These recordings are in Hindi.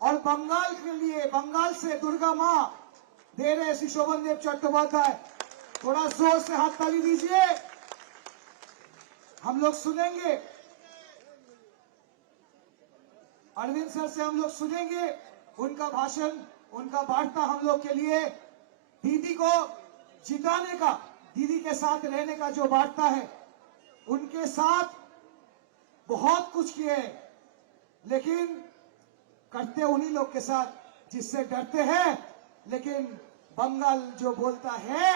और बंगाल के लिए, बंगाल से दुर्गा माँ दे रहे श्री शोभन देव चट्टोपाध्याय, थोड़ा जोर से हाथ ताली दीजिए। हम लोग सुनेंगे, अरविंद सर से हम लोग सुनेंगे उनका भाषण, उनका वार्ता हम लोग के लिए दीदी को जिताने का, दीदी के साथ रहने का जो वार्ता है, उनके साथ बहुत कुछ किए, लेकिन करते उन्हीं लोग के साथ जिससे डरते हैं। लेकिन बंगाल जो बोलता है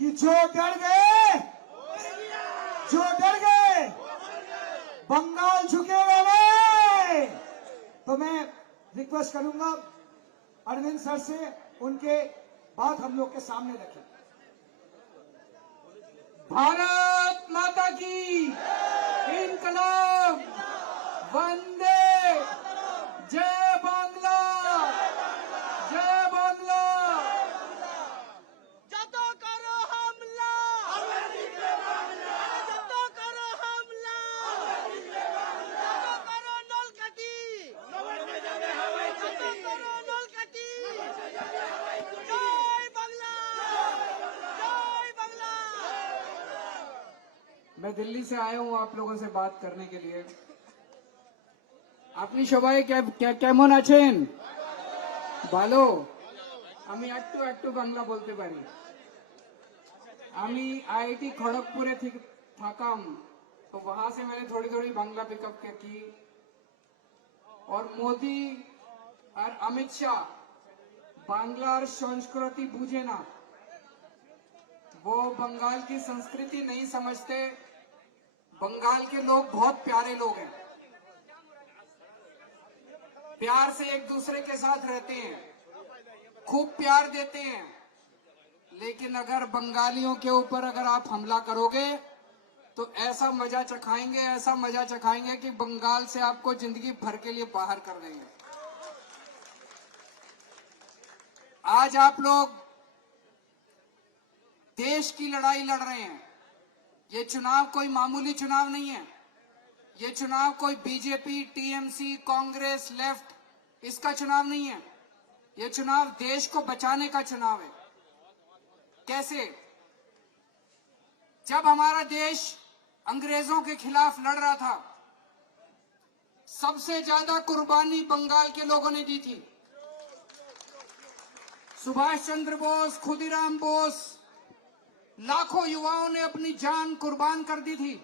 कि जो डर गए, जो डर गए, बंगाल झुकेगा नहीं। तो मैं रिक्वेस्ट करूंगा अरविंद सर से, उनके बात हम लोग के सामने रखें। भारत माता की इनकलाब, वंदे, जय बांग्ला, जय बांग्ला। जतो करो हमला, जतो करो हमला, जतो करो नलकटी, जतो करो नलकटी। जय बांग्ला, जय बांग्ला। मैं दिल्ली से आया हूँ आप लोगों से बात करने के लिए। আপনি সবাই কেমন আছেন? ভালো। আমি একটু একটু বাংলা বলতে পারি। আমি आईआईटी खड़गपुरे থাকাম, तो वहां से मैंने थोड़ी थोड़ी बांग्ला पिकअप की। और मोदी और अमित शाह बांग्लार संस्कृति बुझे ना, वो बंगाल की संस्कृति नहीं समझते। बंगाल के लोग बहुत प्यारे लोग हैं, प्यार से एक दूसरे के साथ रहते हैं, खूब प्यार देते हैं। लेकिन अगर बंगालियों के ऊपर अगर आप हमला करोगे तो ऐसा मजा चखाएंगे, ऐसा मजा चखाएंगे कि बंगाल से आपको जिंदगी भर के लिए बाहर कर देंगे। आज आप लोग देश की लड़ाई लड़ रहे हैं। ये चुनाव कोई मामूली चुनाव नहीं है। ये चुनाव कोई बीजेपी, टीएमसी, कांग्रेस, लेफ्ट इसका चुनाव नहीं है। ये चुनाव देश को बचाने का चुनाव है। कैसे? जब हमारा देश अंग्रेजों के खिलाफ लड़ रहा था, सबसे ज्यादा कुर्बानी बंगाल के लोगों ने दी थी। सुभाष चंद्र बोस, खुदीराम बोस, लाखों युवाओं ने अपनी जान कुर्बान कर दी थी।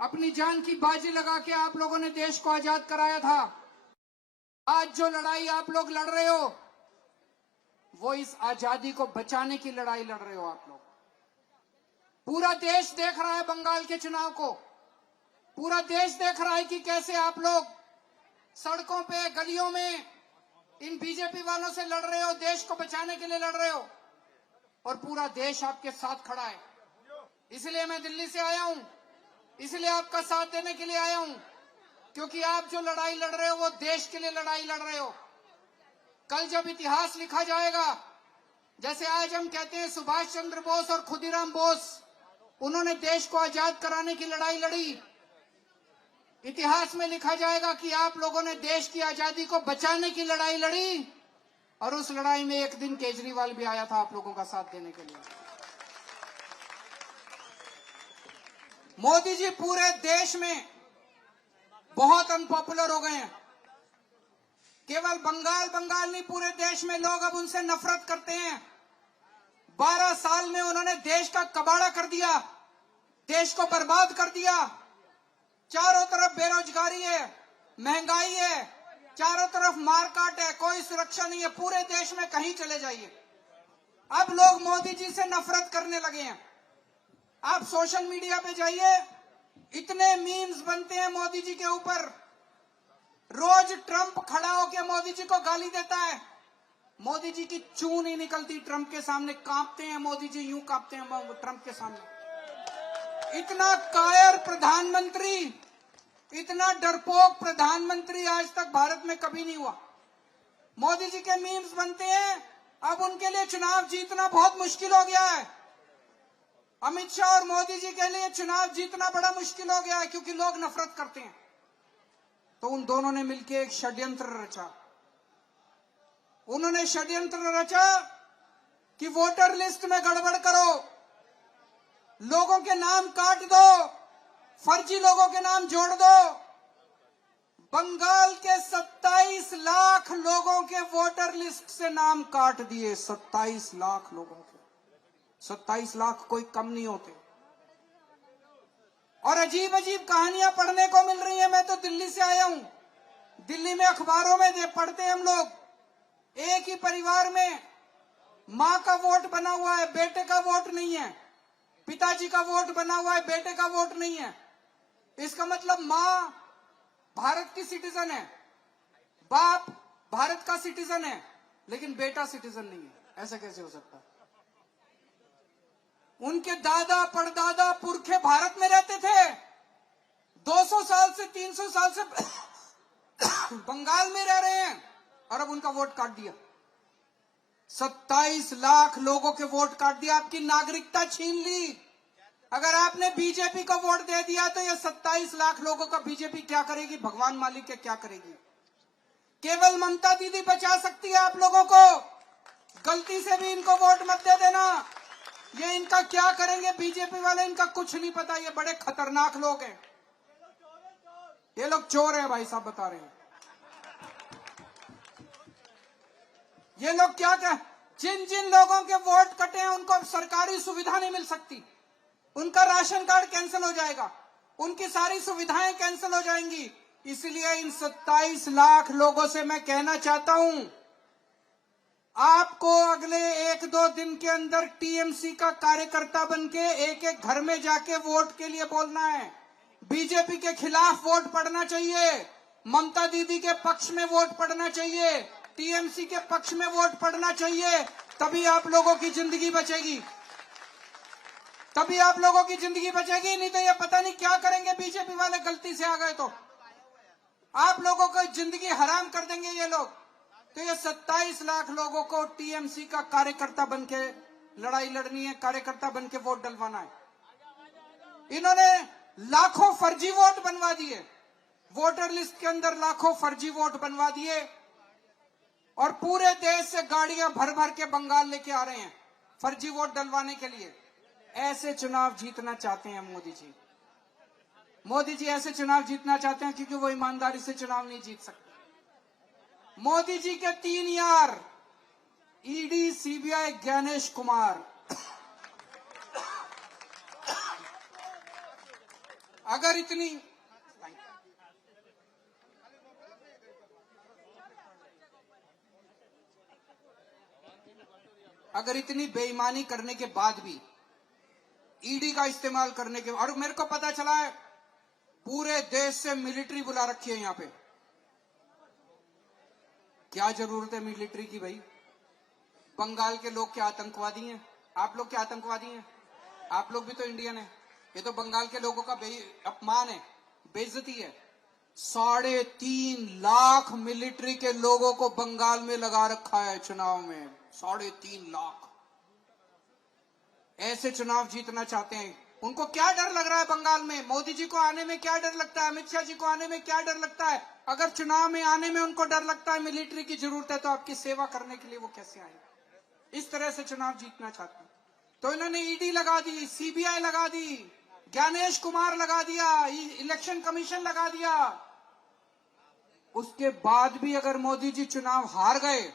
अपनी जान की बाजी लगा के आप लोगों ने देश को आजाद कराया था। आज जो लड़ाई आप लोग लड़ रहे हो, वो इस आजादी को बचाने की लड़ाई लड़ रहे हो आप लोग। पूरा देश देख रहा है बंगाल के चुनाव को। पूरा देश देख रहा है कि कैसे आप लोग सड़कों पे, गलियों में इन बीजेपी वालों से लड़ रहे हो, देश को बचाने के लिए लड़ रहे हो। और पूरा देश आपके साथ खड़ा है। इसलिए मैं दिल्ली से आया हूं, इसलिए आपका साथ देने के लिए आया हूं, क्योंकि आप जो लड़ाई लड़ रहे हो वो देश के लिए लड़ाई लड़ रहे हो। कल जब इतिहास लिखा जाएगा, जैसे आज हम कहते हैं सुभाष चंद्र बोस और खुदीराम बोस, उन्होंने देश को आजाद कराने की लड़ाई लड़ी। इतिहास में लिखा जाएगा कि आप लोगों ने देश की आजादी को बचाने की लड़ाई लड़ी। और उस लड़ाई में एक दिन केजरीवाल भी आया था आप लोगों का साथ देने के लिए। मोदी जी पूरे देश में बहुत अनपॉपुलर हो गए हैं। केवल बंगाल नहीं, पूरे देश में लोग अब उनसे नफरत करते हैं। 12 साल में उन्होंने देश का कबाड़ा कर दिया, देश को बर्बाद कर दिया। चारों तरफ बेरोजगारी है, महंगाई है, चारों तरफ मारकाट है, कोई सुरक्षा नहीं है। पूरे देश में कहीं चले जाइए, अब लोग मोदी जी से नफरत करने लगे हैं। आप सोशल मीडिया पे जाइए, इतने मीम्स बनते हैं मोदी जी के ऊपर। रोज ट्रंप खड़ा होकर मोदी जी को गाली देता है। मोदी जी की चूं नहीं निकलती ट्रंप के सामने, कांपते हैं मोदी जी, यूं कांपते हैं ट्रंप के सामने। इतना कायर प्रधानमंत्री, इतना डरपोक प्रधानमंत्री आज तक भारत में कभी नहीं हुआ। मोदी जी के मीम्स बनते हैं। अब उनके लिए चुनाव जीतना बहुत मुश्किल हो गया है। अमित शाह और मोदी जी के लिए चुनाव जीतना बड़ा मुश्किल हो गया है, क्योंकि लोग नफरत करते हैं। तो उन दोनों ने मिलकर एक षड्यंत्र रचा। उन्होंने षड्यंत्र रचा कि वोटर लिस्ट में गड़बड़ करो, लोगों के नाम काट दो, फर्जी लोगों के नाम जोड़ दो। बंगाल के 27 लाख लोगों के वोटर लिस्ट से नाम काट दिए। 27 लाख लोगों के, 27 लाख कोई कम नहीं होते। और अजीब अजीब कहानियां पढ़ने को मिल रही हैं। मैं तो दिल्ली से आया हूं। दिल्ली में अखबारों में पढ़ते हैं हम लोग, एक ही परिवार में मां का वोट बना हुआ है, बेटे का वोट नहीं है। पिताजी का वोट बना हुआ है, बेटे का वोट नहीं है। इसका मतलब मां भारत की सिटीजन है, बाप भारत का सिटीजन है, लेकिन बेटा सिटीजन नहीं है। ऐसा कैसे हो सकता है? उनके दादा परदादा पुरखे भारत में रहते थे, 200 साल से 300 साल से बंगाल में रह रहे हैं, और अब उनका वोट काट दिया। 27 लाख लोगों के वोट काट दिया, आपकी नागरिकता छीन ली। अगर आपने बीजेपी को वोट दे दिया तो ये 27 लाख लोगों का बीजेपी क्या करेगी, भगवान मालिक के क्या करेगी। केवल ममता दीदी बचा सकती है आप लोगों को। गलती से भी इनको वोट मत दे देना। ये इनका क्या करेंगे बीजेपी वाले, इनका कुछ नहीं पता। ये बड़े खतरनाक लोग हैं, ये लोग चोर हैं भाई साहब, बता रहे हैं। ये लोग क्या जिन जिन लोगों के वोट कटे हैं उनको अब सरकारी सुविधा नहीं मिल सकती, उनका राशन कार्ड कैंसिल हो जाएगा, उनकी सारी सुविधाएं कैंसिल हो जाएंगी। इसलिए इन 27 लाख लोगों से मैं कहना चाहता हूं, आपको अगले 1-2 दिन के अंदर टीएमसी का कार्यकर्ता बनके एक एक घर में जाके वोट के लिए बोलना है। बीजेपी के खिलाफ वोट पड़ना चाहिए, ममता दीदी के पक्ष में वोट पड़ना चाहिए, टीएमसी के पक्ष में वोट पड़ना चाहिए। तभी आप लोगों की जिंदगी बचेगी, तभी आप लोगों की जिंदगी बचेगी। नहीं तो ये पता नहीं क्या करेंगे बीजेपी वाले, गलती से आ गए तो आप लोगों को जिंदगी हराम कर देंगे ये लोग। तो ये 27 लाख लोगों को टीएमसी का कार्यकर्ता बनके लड़ाई लड़नी है, कार्यकर्ता बनके वोट डलवाना है। इन्होंने लाखों फर्जी वोट बनवा दिए, वोटर लिस्ट के अंदर लाखों फर्जी वोट बनवा दिए, और पूरे देश से गाड़ियां भर भर के बंगाल लेके आ रहे हैं फर्जी वोट डलवाने के लिए। ऐसे चुनाव जीतना चाहते हैं मोदी जी। मोदी जी ऐसे चुनाव जीतना चाहते हैं क्योंकि वो ईमानदारी से चुनाव नहीं जीत सकते। मोदी जी के 3 यार, ईडी, सीबीआई, ज्ञानेश कुमार। अगर इतनी बेईमानी करने के बाद भी ईडी का इस्तेमाल करने के, और मेरे को पता चला है पूरे देश से मिलिट्री बुला रखी है यहाँ पे। क्या जरूरत है मिलिट्री की भाई? बंगाल के लोग क्या आतंकवादी हैं? आप लोग क्या आतंकवादी हैं? आप लोग भी तो इंडियन हैं। ये तो बंगाल के लोगों का अपमान है, बेइज्जती है। 3.5 लाख मिलिट्री के लोगों को बंगाल में लगा रखा है चुनाव में। 3.5 लाख। ऐसे चुनाव जीतना चाहते हैं। उनको क्या डर लग रहा है बंगाल में? मोदी जी को आने में क्या डर लगता है? अमित शाह जी को आने में क्या डर लगता है? अगर चुनाव में आने में उनको डर लगता है, मिलिट्री की जरूरत है, तो आपकी सेवा करने के लिए वो कैसे आए? इस तरह से चुनाव जीतना चाहते हैं। तो इन्होंने ईडी लगा दी, सीबीआई लगा दी, ज्ञानेश कुमार लगा दिया, इलेक्शन कमीशन लगा दिया। उसके बाद भी अगर मोदी जी चुनाव हार गए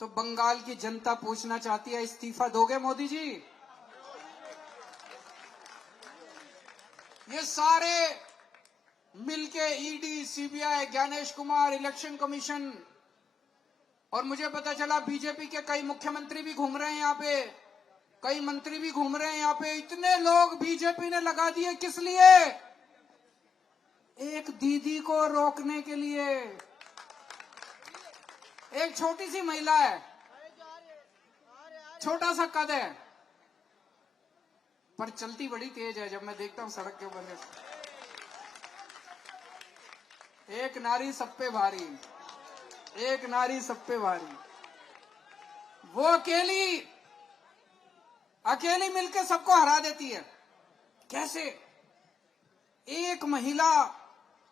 तो बंगाल की जनता पूछना चाहती है, इस्तीफा दोगे मोदी जी? ये सारे मिलके ED, CBI, Gyanesh Kumar, election commission, और मुझे पता चला बीजेपी के कई मुख्यमंत्री भी घूम रहे हैं यहाँ पे, कई मंत्री भी घूम रहे हैं यहाँ पे। इतने लोग बीजेपी ने लगा दिए, किस लिए? एक दीदी को रोकने के लिए। एक छोटी सी महिला है, छोटा सा कद है, पर चलती बड़ी तेज है। जब मैं देखता हूं सड़क के ऊपर से, एक नारी सब पे भारी, एक नारी सब पे भारी। वो अकेली मिलकर सबको हरा देती है। कैसे? एक महिला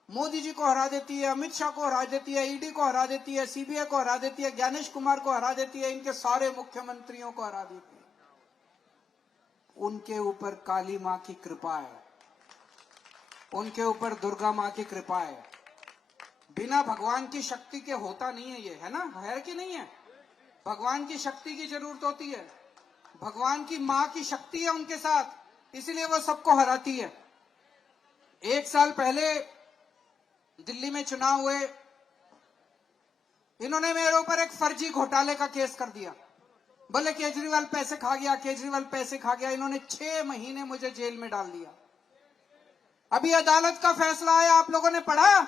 मोदी जी को हरा देती है, अमित शाह को हरा देती है, ईडी को हरा देती है, सीबीआई को हरा देती है, ज्ञानेश कुमार को हरा देती है, इनके सारे मुख्यमंत्रियों को हरा देती है। उनके ऊपर काली मां की कृपा है, उनके ऊपर दुर्गा मां की कृपा है। बिना भगवान की शक्ति के होता नहीं है ये, है ना? है कि नहीं है? भगवान की शक्ति की जरूरत होती है, भगवान की मां की शक्ति है उनके साथ, इसलिए वो सबको हराती है। 1 साल पहले दिल्ली में चुनाव हुए, इन्होंने मेरे ऊपर एक फर्जी घोटाले का केस कर दिया। बोले केजरीवाल पैसे खा गया, केजरीवाल पैसे खा गया। इन्होंने 6 महीने मुझे जेल में डाल दिया। अभी अदालत का फैसला आया, आप लोगों ने पढ़ा?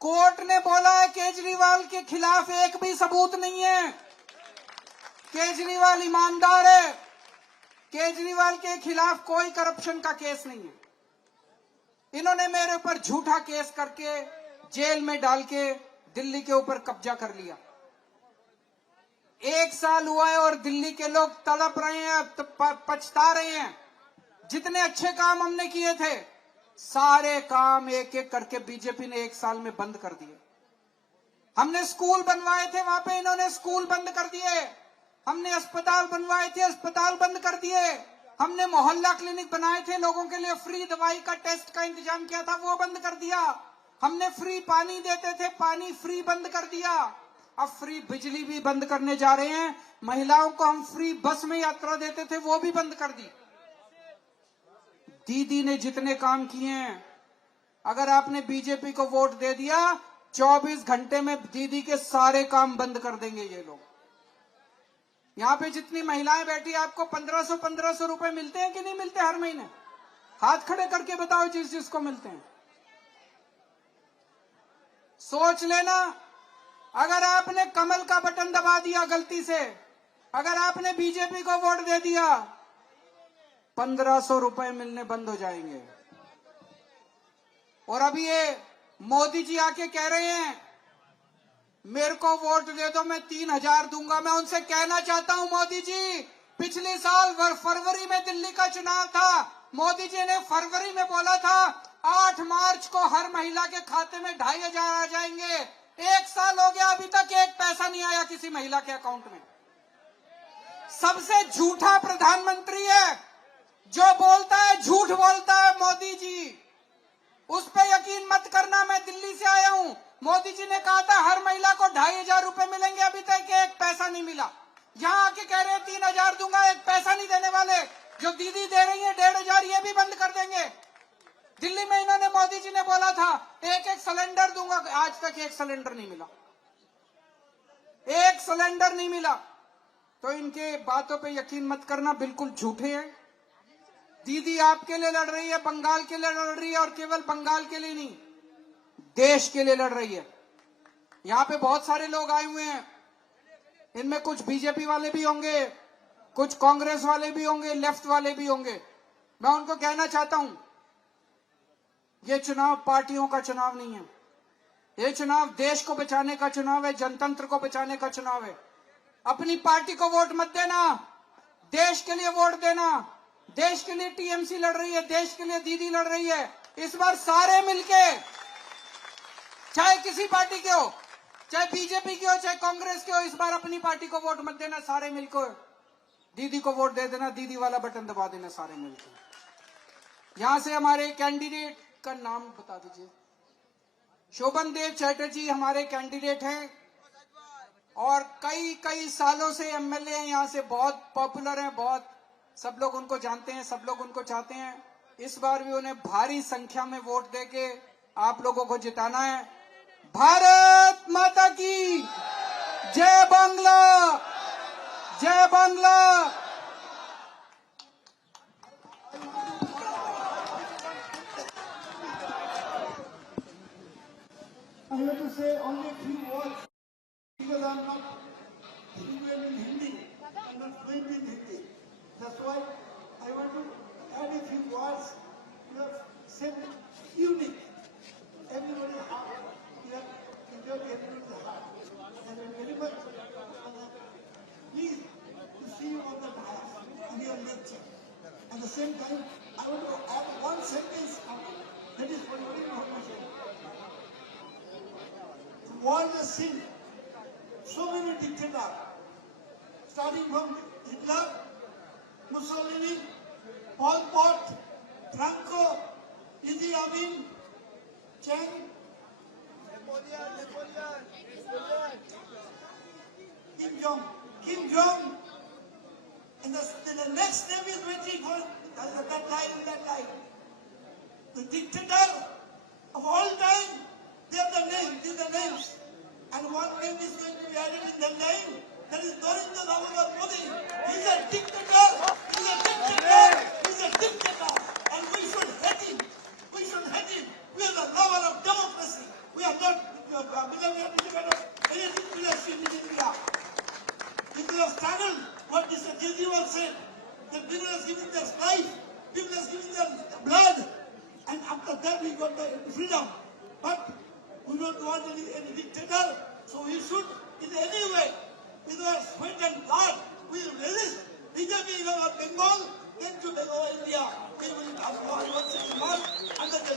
कोर्ट ने बोला है केजरीवाल के खिलाफ एक भी सबूत नहीं है, केजरीवाल ईमानदार है, केजरीवाल के खिलाफ कोई करप्शन का केस नहीं है। इन्होंने मेरे ऊपर झूठा केस करके जेल में डाल के दिल्ली के ऊपर कब्जा कर लिया। 1 साल हुआ है और दिल्ली के लोग तड़प रहे हैं, पछता रहे हैं। जितने अच्छे काम हमने किए थे, सारे काम एक एक करके बीजेपी ने 1 साल में बंद कर दिए। हमने स्कूल बनवाए थे, वहां पे इन्होंने स्कूल बंद कर दिए। हमने अस्पताल बनवाए थे, अस्पताल बंद कर दिए। हमने मोहल्ला क्लिनिक बनाए थे, लोगों के लिए फ्री दवाई का टेस्ट का इंतजाम किया था, वो बंद कर दिया। हमने फ्री पानी देते थे, पानी फ्री बंद कर दिया। अब फ्री बिजली भी बंद करने जा रहे हैं। महिलाओं को हम फ्री बस में यात्रा देते थे, वो भी बंद कर दी। दीदी ने जितने काम किए हैं, अगर आपने बीजेपी को वोट दे दिया, 24 घंटे में दीदी के सारे काम बंद कर देंगे ये लोग। यहां पे जितनी महिलाएं बैठी, आपको 1500 रुपए मिलते हैं कि नहीं मिलते हर महीने? हाथ खड़े करके बताओ जिस जिसको मिलते हैं। सोच लेना, अगर आपने कमल का बटन दबा दिया गलती से, अगर आपने बीजेपी को वोट दे दिया, 1500 रुपए मिलने बंद हो जाएंगे। और अभी ये मोदी जी आके कह रहे हैं मेरे को वोट दे दो, मैं 3000 दूंगा। मैं उनसे कहना चाहता हूं, मोदी जी, पिछले साल फरवरी में दिल्ली का चुनाव था, मोदी जी ने फरवरी में बोला था 8 मार्च को हर महिला के खाते में 2500 आ जाएंगे। 1 साल हो गया, अभी तक 1 पैसा नहीं आया किसी महिला के अकाउंट में। सबसे झूठा प्रधानमंत्री है, जो बोलता है झूठ बोलता है मोदी जी। उस पर यकीन मत करना। मैं दिल्ली से आया हूं, मोदी जी ने कहा था हर महिला को 2500 रुपए मिलेंगे, अभी तक 1 पैसा नहीं मिला। यहां आके कह रहे हैं 3000 दूंगा, 1 पैसा नहीं देने वाले। जो दीदी दे रही है 1500, ये भी बंद कर देंगे। दिल्ली में इन्होंने, मोदी जी ने बोला था 1 सिलेंडर दूंगा, आज तक 1 सिलेंडर नहीं मिला, 1 सिलेंडर नहीं मिला। तो इनके बातों पे यकीन मत करना, बिल्कुल झूठे हैं। दीदी आपके लिए लड़ रही है, बंगाल के लिए लड़ रही है, और केवल बंगाल के लिए नहीं, देश के लिए लड़ रही है। यहां पे बहुत सारे लोग आए हुए हैं, इनमें कुछ बीजेपी वाले भी होंगे, कुछ कांग्रेस वाले भी होंगे, लेफ्ट वाले भी होंगे। मैं उनको कहना चाहता हूं, ये चुनाव पार्टियों का चुनाव नहीं है, ये चुनाव देश को बचाने का चुनाव है, जनतंत्र को बचाने का चुनाव है। अपनी पार्टी को वोट मत देना, देश के लिए वोट देना। देश के लिए टीएमसी लड़ रही है, देश के लिए दीदी लड़ रही है। इस बार सारे मिलके, चाहे किसी पार्टी के हो, चाहे बीजेपी की हो, चाहे कांग्रेस के हो, इस बार अपनी पार्टी को वोट मत देना, सारे मिलकर दीदी को वोट दे देना, दीदी वाला बटन दबा देना सारे मिलकर। यहां से हमारे कैंडिडेट का नाम बता दीजिए। शोभन देव चैटर्जी हमारे कैंडिडेट हैं और कई सालों से एमएलए हैं, यहां से बहुत पॉपुलर हैं, बहुत सब लोग उनको जानते हैं, सब लोग उनको चाहते हैं। इस बार भी उन्हें भारी संख्या में वोट देके आप लोगों को जिताना है। भारत माता की जय, बांग्ला जय, Bangla. I have to say only a few words because I'm not fluent in Hindi. I'm not fluent in Hindi. That's why I want to add a few words. You have said unique. Everybody's heart. You have enjoyed everybody's heart. And I'm very much pleased to see you on the dais in your lecture. At the same time, I want to add one sentence that is for you. world has seen so many dictators, starting from Hitler, Mussolini, Pol Pot, Franco, Idi Amin, Cheng, Kim Jong, and the next name is waiting for that line. The dictator of all time, they are the names, these are the names. And one name is going to be added in the name, that is Narendra Damodar Modi. He's a dictator, he's a dictator, he's a dictator. And we should hate him, we should hate him. We are the lover of democracy. We are not anything leadership in India. People have struggled, what Mr. Kejriwal said, that people have given their life, people have given their blood, and after that we got the freedom. But we don't want any dictator, so we should, in any way, with our sweat and blood, we will resist. BJP in our Bengal, then to Bengal, India. We will have 161 under the